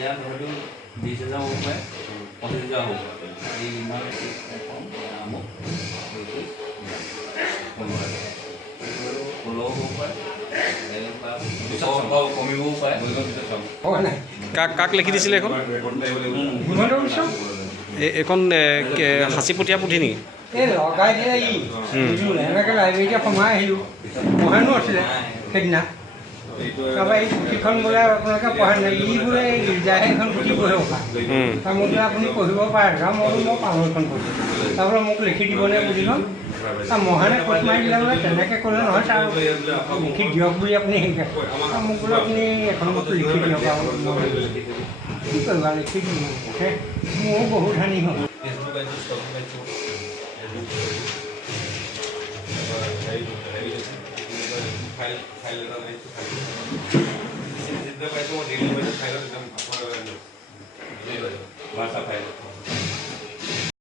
ইয়াত হয়তো 20,000 হ'ব পাৰে 25,000 হ'ব এই ইমান মোক কাক লিখি দিছিলে এখন এখন সাঁচিপতীয়া পুথি নেকি এই লগাই দিয়ে এনেকৈ লাইব্ৰেৰীতে সোমাই আহিলোঁ পঢ়ানো আছিলে সেইদিনা তাৰপৰা এই পুথিখন বোলে আপোনালোকে পঢ়া নাই ই বোলে ৰিজাহে এখন পুথি পঢ়িব পাৰে মোক বোলে আপুনি পঢ়িব পাৰে মই পালোঁ এখন পঢ়ি তাৰপৰা মোক লিখি দিবনে পুথিখন মহানে কোচ মাৰি দিলে বোলে তেনেকৈ ক'লে নহয় ছাৰ লিখি দিয়ক বুলি আপুনি শিকে মোক বোলে আপুনি এখন মোক লিখি দিয়ক আৰু কি কৰিবা লিখি দিম মোৰো বহুত হানি হ'ল ফাইল এটা নাই ফাইল পাইছোঁ মই দিল্লী পাইছোঁ ফাইলত একদম আপোনাৰ